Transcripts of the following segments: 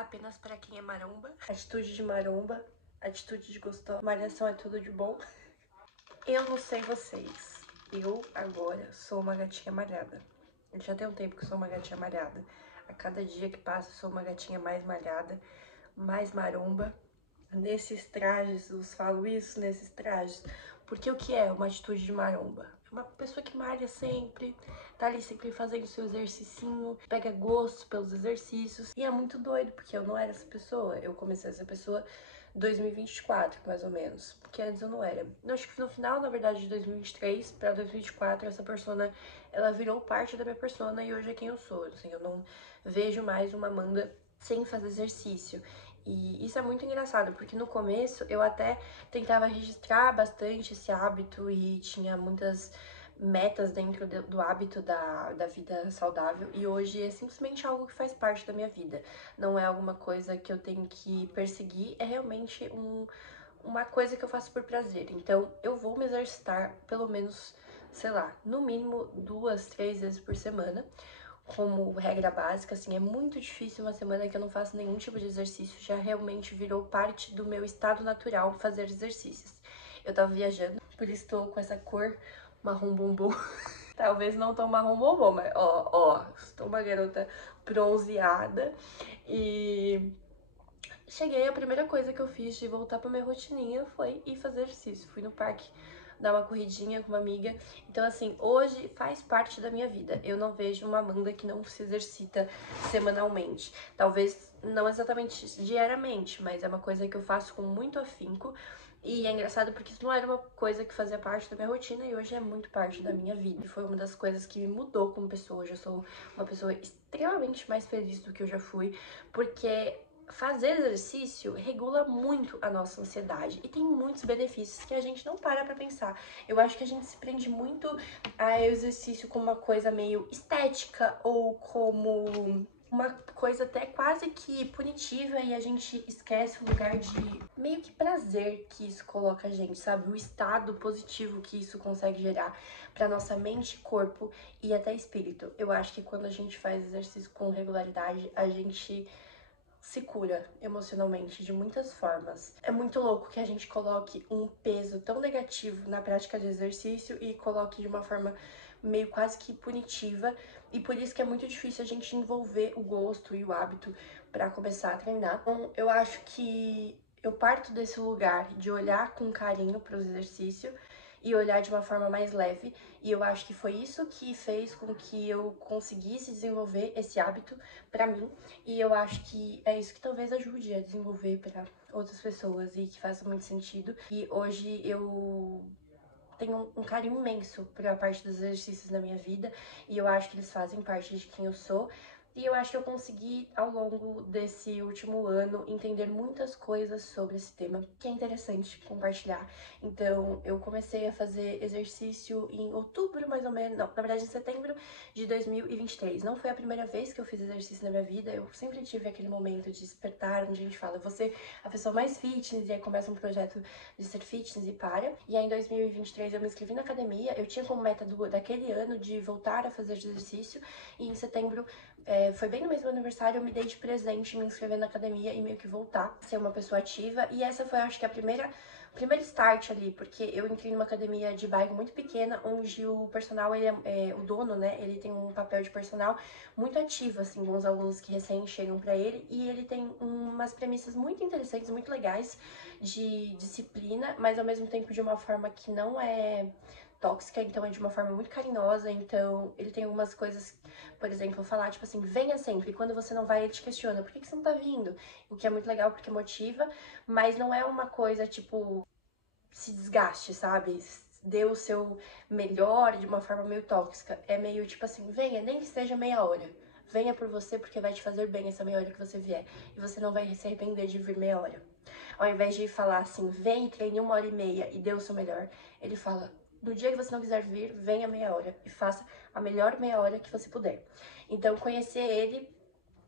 apenas para quem é maromba. Atitude de maromba, atitude de gostosa. Malhação é tudo de bom. Eu não sei vocês, eu agora sou uma gatinha malhada. Já tem um tempo que eu sou uma gatinha malhada. A cada dia que passa eu sou uma gatinha mais malhada, mais maromba. Nesses trajes, eu falo isso nesses trajes, porque o que é uma atitude de maromba? É uma pessoa que malha sempre, tá ali sempre fazendo seu exercicinho, pega gosto pelos exercícios. E é muito doido, porque eu não era essa pessoa. Eu comecei essa pessoa em 2024, mais ou menos, porque antes eu não era. Eu acho que no final, na verdade, de 2023 pra 2024, essa persona, ela virou parte da minha persona e hoje é quem eu sou. Assim, eu não vejo mais uma Amanda sem fazer exercício. E isso é muito engraçado, porque no começo eu até tentava registrar bastante esse hábito e tinha muitas metas dentro do hábito da vida saudável, e hoje é simplesmente algo que faz parte da minha vida. Não é alguma coisa que eu tenho que perseguir, é realmente uma coisa que eu faço por prazer. Então eu vou me exercitar pelo menos, sei lá, no mínimo 2, 3 vezes por semana. Como regra básica, assim, é muito difícil uma semana que eu não faço nenhum tipo de exercício, já realmente virou parte do meu estado natural fazer exercícios. Eu tava viajando, por isso tô com essa cor marrom bombom. Talvez não tão marrom bombom, mas ó, estou uma garota bronzeada e cheguei, a primeira coisa que eu fiz de voltar pra minha rotininha foi ir fazer exercício. Fui no parque dar uma corridinha com uma amiga. Então, assim, hoje faz parte da minha vida. Eu não vejo uma Amanda que não se exercita semanalmente. Talvez não exatamente diariamente, mas é uma coisa que eu faço com muito afinco. E é engraçado porque isso não era uma coisa que fazia parte da minha rotina e hoje é muito parte da minha vida. E foi uma das coisas que me mudou como pessoa. Hoje eu sou uma pessoa extremamente mais feliz do que eu já fui, porque fazer exercício regula muito a nossa ansiedade e tem muitos benefícios que a gente não para pra pensar. Eu acho que a gente se prende muito a exercício como uma coisa meio estética ou como uma coisa até quase que punitiva, e a gente esquece o lugar de meio que prazer que isso coloca a gente, sabe? O estado positivo que isso consegue gerar pra nossa mente, corpo e até espírito. Eu acho que quando a gente faz exercício com regularidade, a gente se cura emocionalmente de muitas formas. É muito louco que a gente coloque um peso tão negativo na prática de exercício e coloque de uma forma meio quase que punitiva, e por isso que é muito difícil a gente envolver o gosto e o hábito para começar a treinar. Então, eu acho que eu parto desse lugar de olhar com carinho para os exercícios e olhar de uma forma mais leve, e eu acho que foi isso que fez com que eu conseguisse desenvolver esse hábito pra mim, e eu acho que é isso que talvez ajude a desenvolver para outras pessoas e que faça muito sentido. E hoje eu tenho um carinho imenso pela parte dos exercícios na minha vida, e eu acho que eles fazem parte de quem eu sou. E eu acho que eu consegui, ao longo desse último ano, entender muitas coisas sobre esse tema, que é interessante compartilhar. Então, eu comecei a fazer exercício em outubro, mais ou menos, não, na verdade em setembro de 2023. Não foi a primeira vez que eu fiz exercício na minha vida, eu sempre tive aquele momento de despertar, onde a gente fala, você é a pessoa mais fitness, e aí começa um projeto de ser fitness e para. E aí em 2023 eu me inscrevi na academia, eu tinha como meta daquele ano de voltar a fazer exercício, e em setembro, foi bem no mesmo aniversário, eu me dei de presente me inscrever na academia e meio que voltar a ser uma pessoa ativa. E essa foi, acho que, a primeira start ali, porque eu entrei numa academia de bairro muito pequena, onde o personal, ele o dono, né, ele tem um papel de personal muito ativo, assim, com os alunos que recém chegam pra ele, e ele tem umas premissas muito interessantes, muito legais de disciplina, mas ao mesmo tempo de uma forma que não é tóxica, então é de uma forma muito carinhosa. Então ele tem algumas coisas, por exemplo, falar tipo assim, venha sempre, e quando você não vai ele te questiona, por que você não tá vindo? O que é muito legal porque motiva, mas não é uma coisa tipo, se desgaste, sabe? Dê o seu melhor de uma forma meio tóxica, é meio tipo assim, venha, nem que seja meia hora. Venha por você, porque vai te fazer bem essa meia hora que você vier, e você não vai se arrepender de vir meia hora. Ao invés de falar assim, vem e treine 1h30 e dê o seu melhor, ele fala, no dia que você não quiser vir, venha meia hora e faça a melhor meia hora que você puder. Então, conhecer ele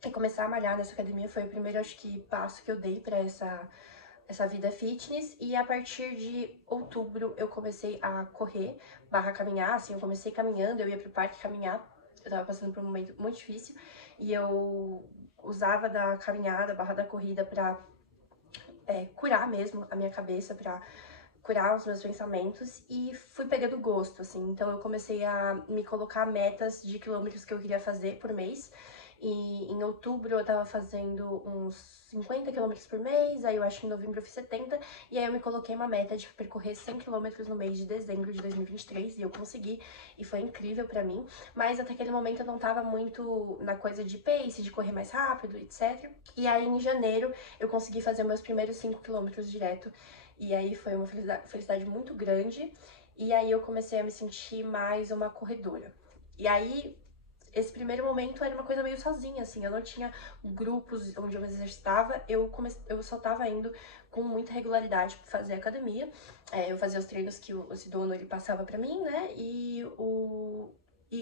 e começar a malhar nessa academia foi o primeiro, acho que, passo que eu dei pra essa vida fitness. E a partir de outubro eu comecei a correr, caminhar, assim, eu comecei caminhando, eu ia pro parque caminhar, eu tava passando por um momento muito difícil, e eu usava da caminhada, barra da corrida pra curar mesmo a minha cabeça, pra curar os meus pensamentos, e fui pegando gosto, assim. Então eu comecei a me colocar metas de quilômetros que eu queria fazer por mês. E em outubro eu tava fazendo uns 50 quilômetros por mês, aí eu acho que em novembro eu fiz 70, e aí eu me coloquei uma meta de percorrer 100 quilômetros no mês de dezembro de 2023, e eu consegui, e foi incrível pra mim. Mas até aquele momento eu não tava muito na coisa de pace, de correr mais rápido, etc. E aí em janeiro eu consegui fazer meus primeiros 5 quilômetros direto, e aí foi uma felicidade muito grande, e aí eu comecei a me sentir mais uma corredora. E aí, esse primeiro momento era uma coisa meio sozinha, assim, eu não tinha grupos onde eu me exercitava, eu só tava indo com muita regularidade pra fazer academia. Eu fazia os treinos que esse dono ele passava pra mim, né, e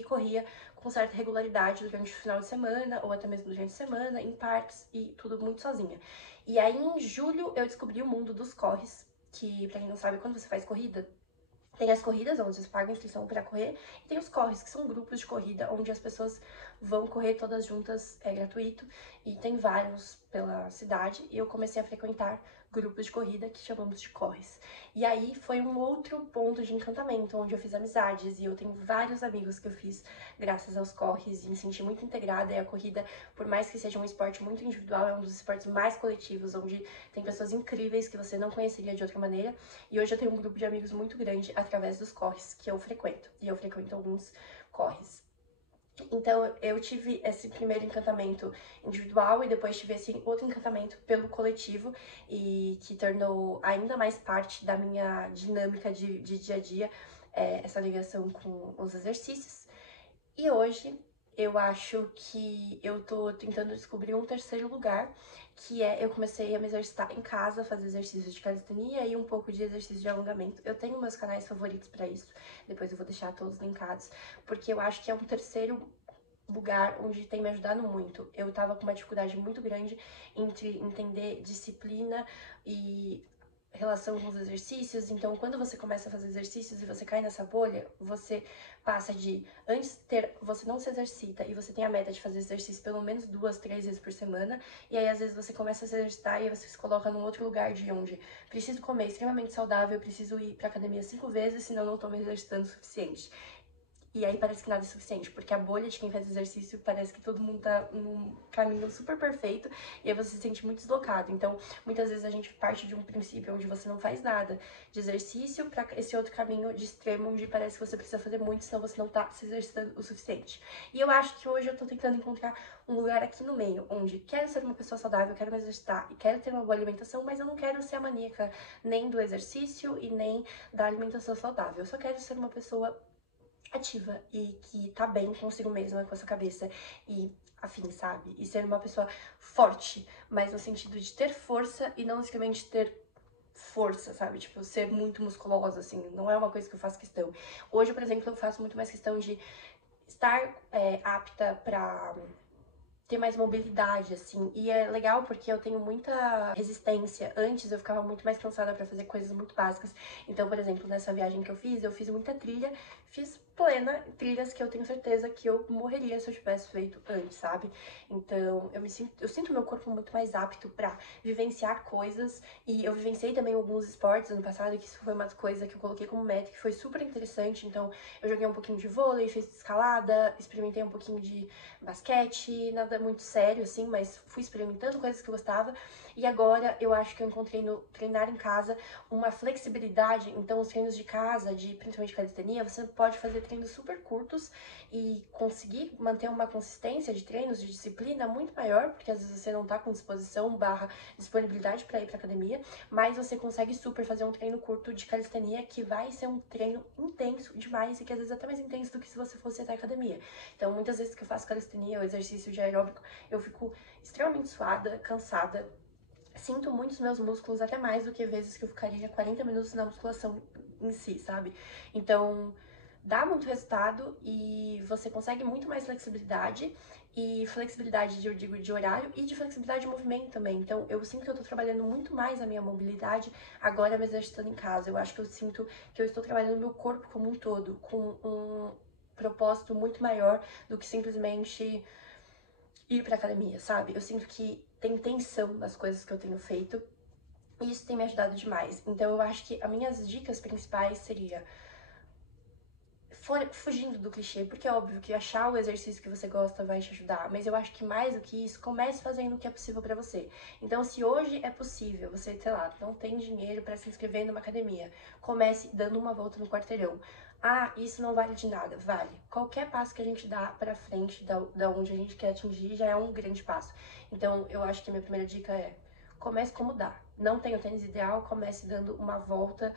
corria com certa regularidade durante o final de semana, ou até mesmo durante a semana, em parques, e tudo muito sozinha. E aí, em julho, eu descobri o mundo dos corres, que, pra quem não sabe, quando você faz corrida, tem as corridas, onde vocês pagam inscrição pra correr, e tem os corres, que são grupos de corrida, onde as pessoas vão correr todas juntas, é gratuito, e tem vários pela cidade, e eu comecei a frequentar grupos de corrida que chamamos de corres. E aí foi um outro ponto de encantamento, onde eu fiz amizades, e eu tenho vários amigos que eu fiz graças aos corres, e me senti muito integrada, e a corrida, por mais que seja um esporte muito individual, é um dos esportes mais coletivos, onde tem pessoas incríveis que você não conheceria de outra maneira, e hoje eu tenho um grupo de amigos muito grande através dos corres que eu frequento, e eu frequento alguns corres. Então eu tive esse primeiro encantamento individual e depois tive esse outro encantamento pelo coletivo, e que tornou ainda mais parte da minha dinâmica de dia a dia, essa ligação com os exercícios. E hoje eu acho que eu tô tentando descobrir um terceiro lugar, que eu comecei a me exercitar em casa, fazer exercícios de calistenia e um pouco de exercício de alongamento. Eu tenho meus canais favoritos pra isso, depois eu vou deixar todos linkados, porque eu acho que é um terceiro lugar onde tem me ajudado muito. Eu tava com uma dificuldade muito grande entre entender disciplina e relação com os exercícios. Então, quando você começa a fazer exercícios e você cai nessa bolha, você passa de você não se exercita e você tem a meta de fazer exercício pelo menos 2, 3 vezes por semana, e aí às vezes você começa a se exercitar e aí você se coloca num outro lugar de onde preciso comer extremamente saudável, eu preciso ir pra academia 5 vezes, senão não tô me exercitando o suficiente. E aí parece que nada é suficiente, porque a bolha de quem faz exercício parece que todo mundo tá num caminho super perfeito, e aí você se sente muito deslocado. Então, muitas vezes a gente parte de um princípio onde você não faz nada de exercício pra esse outro caminho de extremo, onde parece que você precisa fazer muito, senão você não tá se exercitando o suficiente. E eu acho que hoje eu tô tentando encontrar um lugar aqui no meio, onde quero ser uma pessoa saudável, quero me exercitar e quero ter uma boa alimentação, mas eu não quero ser a maníaca nem do exercício e nem da alimentação saudável. Eu só quero ser uma pessoa ativa e que tá bem consigo mesma, com essa cabeça e afim, sabe? E ser uma pessoa forte, mas no sentido de ter força e não necessariamente ter força, sabe? Tipo, ser muito musculosa, assim, não é uma coisa que eu faço questão. Hoje, por exemplo, eu faço muito mais questão de estar apta pra ter mais mobilidade, assim. E é legal porque eu tenho muita resistência. Antes eu ficava muito mais cansada pra fazer coisas muito básicas. Então, por exemplo, nessa viagem que eu fiz muita trilha, fiz plena trilhas que eu tenho certeza que eu morreria se eu tivesse feito antes, sabe? Então, eu sinto meu corpo muito mais apto pra vivenciar coisas. E eu vivenciei também alguns esportes ano passado, que isso foi uma coisa que eu coloquei como meta, que foi super interessante. Então, eu joguei um pouquinho de vôlei, fiz escalada, experimentei um pouquinho de basquete, nada muito sério, assim, mas fui experimentando coisas que eu gostava. E agora eu acho que eu encontrei no treinar em casa uma flexibilidade. Então, os treinos de casa, principalmente calistenia, você pode fazer treinos super curtos e conseguir manter uma consistência de treinos, de disciplina muito maior, porque às vezes você não tá com disposição barra disponibilidade pra ir pra academia, mas você consegue super fazer um treino curto de calistenia que vai ser um treino intenso demais e que às vezes é até mais intenso do que se você fosse até a academia. Então, muitas vezes que eu faço calistenia ou exercício de aeróbico, eu fico extremamente suada, cansada, sinto muito os meus músculos, até mais do que vezes que eu ficaria 40 minutos na musculação em si, sabe? Então, dá muito resultado e você consegue muito mais flexibilidade. E flexibilidade, eu digo, de horário e de flexibilidade de movimento também. Então, eu sinto que eu tô trabalhando muito mais a minha mobilidade agora me exercitando em casa. Eu acho que eu sinto que eu estou trabalhando meu corpo como um todo, com um propósito muito maior do que simplesmente ir pra academia, sabe? Eu sinto que tem tensão nas coisas que eu tenho feito e isso tem me ajudado demais. Então eu acho que as minhas dicas principais seria fugindo do clichê, porque é óbvio que achar o exercício que você gosta vai te ajudar, mas eu acho que mais do que isso, comece fazendo o que é possível pra você. Então, se hoje é possível, você, sei lá, não tem dinheiro pra se inscrever numa academia, comece dando uma volta no quarteirão. Ah, isso não vale de nada. Vale. Qualquer passo que a gente dá pra frente da onde a gente quer atingir já é um grande passo. Então, eu acho que a minha primeira dica é: comece como dá. Não tem o tênis ideal, comece dando uma volta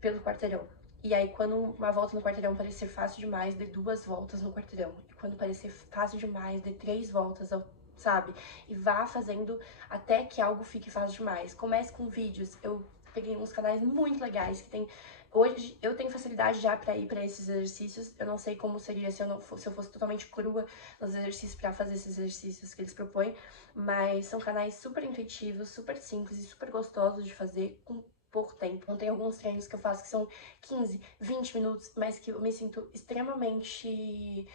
pelo quarteirão. E aí, quando uma volta no quarteirão parecer fácil demais, dê 2 voltas no quarteirão. E quando parecer fácil demais, dê 3 voltas, sabe? E vá fazendo até que algo fique fácil demais. Comece com vídeos. Eu peguei uns canais muito legais que tem. Hoje eu tenho facilidade já pra ir pra esses exercícios. Eu não sei como seria se eu fosse totalmente crua nos exercícios pra fazer esses exercícios que eles propõem. Mas são canais super intuitivos, super simples e super gostosos de fazer, com pouco tempo. Então, tem alguns treinos que eu faço que são 15, 20 minutos, mas que eu me sinto extremamente,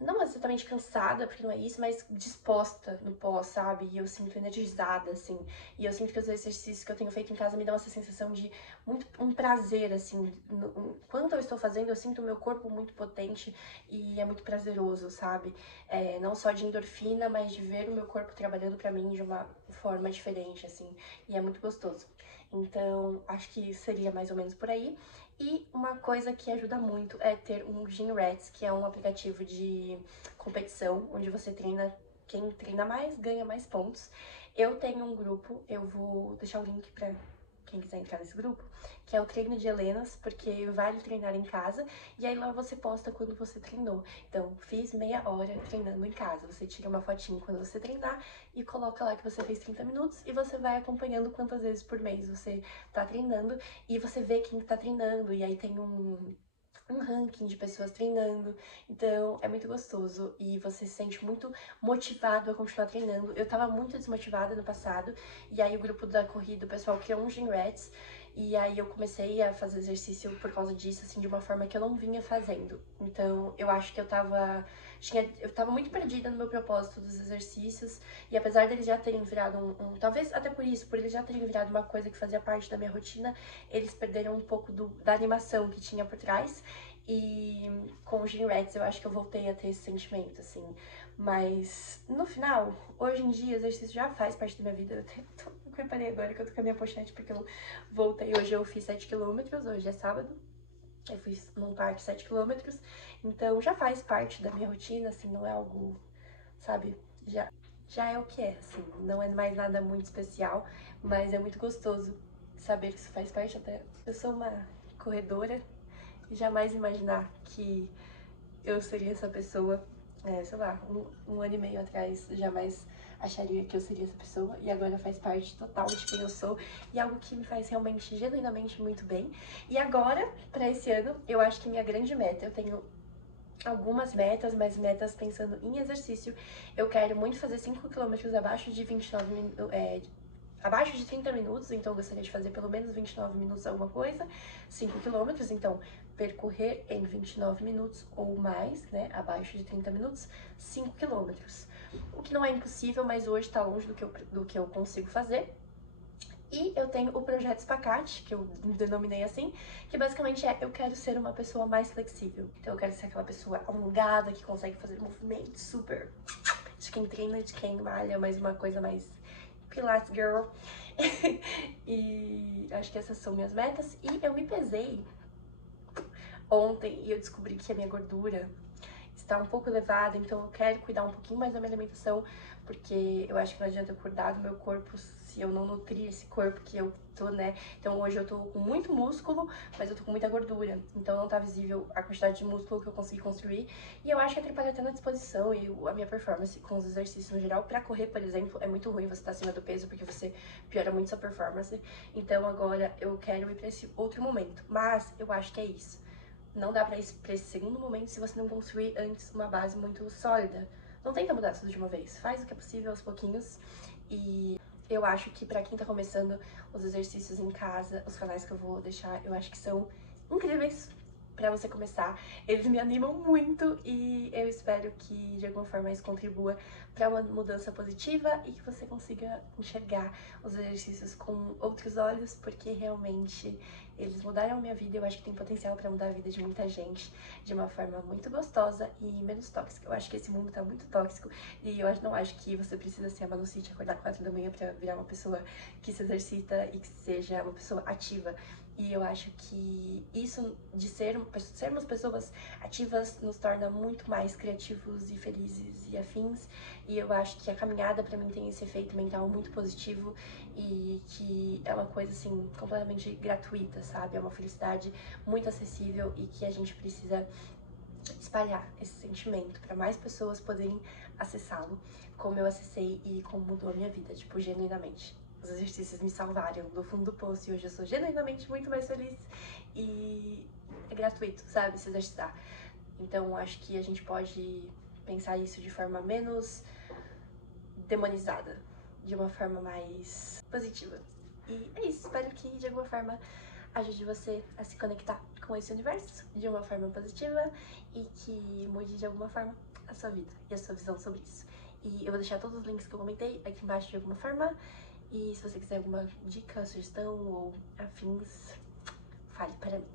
não exatamente cansada, porque não é isso, mas disposta no pós, sabe? E eu sinto energizada, assim. E eu sinto que os exercícios que eu tenho feito em casa me dão essa sensação de um prazer, assim. Enquanto eu estou fazendo, eu sinto o meu corpo muito potente e é muito prazeroso, sabe? Não só de endorfina, mas de ver o meu corpo trabalhando pra mim de uma forma diferente, assim. E é muito gostoso. Então, acho que seria mais ou menos por aí. E uma coisa que ajuda muito é ter um Gym Rats, que é um aplicativo de competição, onde você treina, quem treina mais ganha mais pontos. Eu tenho um grupo, eu vou deixar o link pra quem quiser entrar nesse grupo, que é o Treino de Helenas, porque vale treinar em casa, e aí lá você posta quando você treinou. Então, fiz meia hora treinando em casa. Você tira uma fotinho quando você treinar e coloca lá que você fez 30 minutos e você vai acompanhando quantas vezes por mês você tá treinando e você vê quem tá treinando, e aí tem um ranking de pessoas treinando, então é muito gostoso e você se sente muito motivado a continuar treinando. Eu tava muito desmotivada no passado, e aí o grupo da corrida, o pessoal criou um Gym Rats, e aí eu comecei a fazer exercício por causa disso, assim, de uma forma que eu não vinha fazendo. Então eu acho que eu tava muito perdida no meu propósito dos exercícios, e apesar deles já terem virado talvez até por isso, por eles já terem virado uma coisa que fazia parte da minha rotina, eles perderam um pouco da animação que tinha por trás. E com o Gym Rats eu acho que eu voltei a ter esse sentimento, assim. Mas no final, hoje em dia, exercício já faz parte da minha vida. Eu até reparei agora que eu tô com a minha pochete porque eu voltei. Hoje eu fiz 7 quilômetros, hoje é sábado. Eu fiz num parque 7 quilômetros. Então já faz parte da minha rotina, assim, não é algo, sabe, já é o que é, assim. Não é mais nada muito especial, mas é muito gostoso saber que isso faz parte até. Eu sou uma corredora. Jamais imaginar que eu seria essa pessoa, sei lá, um ano e meio atrás, jamais acharia que eu seria essa pessoa, e agora faz parte total de quem eu sou, e algo que me faz realmente, genuinamente muito bem. E agora, pra esse ano, eu acho que minha grande meta, eu tenho algumas metas, mas metas pensando em exercício, eu quero muito fazer 5 quilômetros abaixo de 29 minutos, abaixo de 30 minutos, então eu gostaria de fazer pelo menos 29 minutos alguma coisa, 5 quilômetros, então percorrer em 29 minutos ou mais, né, abaixo de 30 minutos, 5 quilômetros. O que não é impossível, mas hoje tá longe do que eu consigo fazer. E eu tenho o projeto Espacate, que eu denominei assim, que basicamente eu quero ser uma pessoa mais flexível. Então eu quero ser aquela pessoa alongada, que consegue fazer movimentos super de quem treina, de quem malha, mas uma coisa mais Pilates Girl. E acho que essas são minhas metas. E eu me pesei ontem e eu descobri que a minha gordura está um pouco elevada, então eu quero cuidar um pouquinho mais da minha alimentação, porque eu acho que não adianta eu cuidar do meu corpo se eu não nutrir esse corpo que eu tô, né? Então hoje eu tô com muito músculo, mas eu tô com muita gordura, então não tá visível a quantidade de músculo que eu consegui construir, e eu acho que atrapalha até na disposição e a minha performance com os exercícios no geral. Pra correr, por exemplo, é muito ruim você estar acima do peso, porque você piora muito sua performance, então agora eu quero ir pra esse outro momento, mas eu acho que é isso. Não dá pra ir pra esse segundo momento se você não construir antes uma base muito sólida. Não tenta mudar tudo de uma vez. Faz o que é possível aos pouquinhos. E eu acho que pra quem tá começando os exercícios em casa, os canais que eu vou deixar, eu acho que são incríveis. pra você começar. Eles me animam muito e eu espero que de alguma forma isso contribua para uma mudança positiva e que você consiga enxergar os exercícios com outros olhos, porque realmente eles mudaram a minha vida e eu acho que tem potencial para mudar a vida de muita gente de uma forma muito gostosa e menos tóxica. Eu acho que esse mundo tá muito tóxico e eu não acho que você precisa ser a Manu City, acordar 4 da manhã pra virar uma pessoa que se exercita e que seja uma pessoa ativa. E eu acho que isso de sermos pessoas ativas nos torna muito mais criativos e felizes e afins. E eu acho que a caminhada pra mim tem esse efeito mental muito positivo e que é uma coisa assim completamente gratuita, sabe? É uma felicidade muito acessível e que a gente precisa espalhar esse sentimento para mais pessoas poderem acessá-lo, como eu acessei e como mudou a minha vida, tipo, genuinamente. Os exercícios me salvaram do fundo do poço e hoje eu sou genuinamente muito mais feliz e é gratuito, sabe, se exercitar. Então acho que a gente pode pensar isso de forma menos demonizada, de uma forma mais positiva. E é isso, espero que de alguma forma ajude você a se conectar com esse universo de uma forma positiva e que mude de alguma forma a sua vida e a sua visão sobre isso. E eu vou deixar todos os links que eu comentei aqui embaixo de alguma forma. E se você quiser alguma dica, sugestão ou afins, fale para mim.